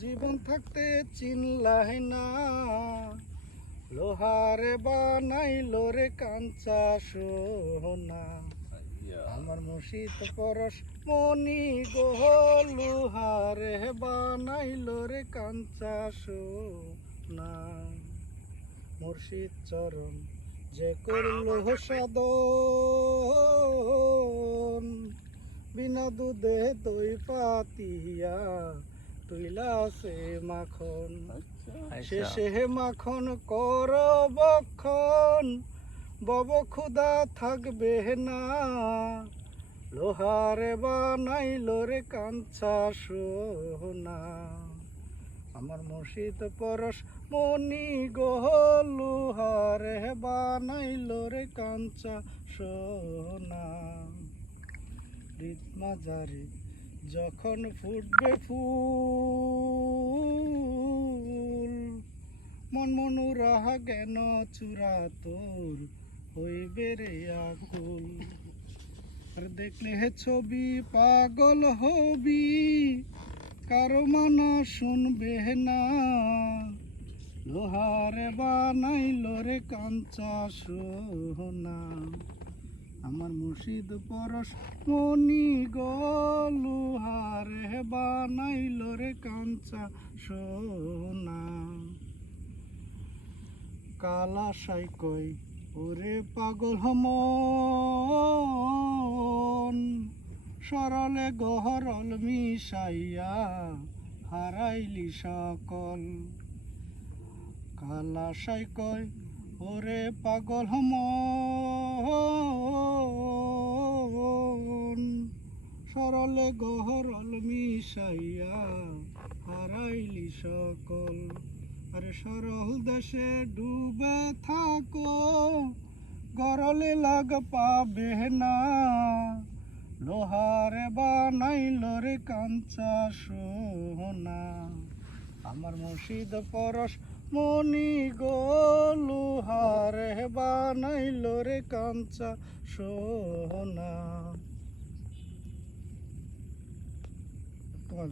জীবন থাকতে চিনলাই না, লোহারে বানাইলো রে কাঞ্চা সোনা। আমার মুর্শিদ পরশ মনি গো, লোহারে বানাইলো রে কাঞ্চা সোনা। মুর্শিদ চরণ যে করলো সাধন, বিনা দুধে দই পাতিয়া তুইলাছে মাখন। শেষে মাখন কর বক্ষণ, বব ক্ষুধা থাকবে না, লোহারে বানাইলো রে কাঞ্চা সোনা। আমার মুর্শিদ পরশ মনি গো, লোহারে বানাইলো রে কাঞ্চা সোনা। হৃদ মাজারে যখন ফুটবে ফুল, মন মনুরাহা জ্ঞান চূড়া তোর হইবে রে আকুল। আর দেখলে হে ছবি পাগল হবি, কারো মানা শুনবে না, লোহারে বানাইলো রে কাঞ্চা সোনা। আমার মুর্শিদ পরশ মনি গো, লোহারে বানাইলো রে কাঞ্চা সোনা। কালা সাই কই ওরে পাগল মন, সরলে গহরল মিশাইয়া হারাইলি সকল। কালা সাই কই ওরে পাগল মন, সরলে গহরল মিশাইয়া হারাইলি সকল। আরে সরল দেশে ডুবে থাকো, গরলে লাগ পাবে না, লোহারে বানাইলো রে কাঞ্চা সোনা। আমার মুর্শিদ পরশ মনি গো, লোহারে বানাইলো রে কাঞ্চা সোনা। তোমার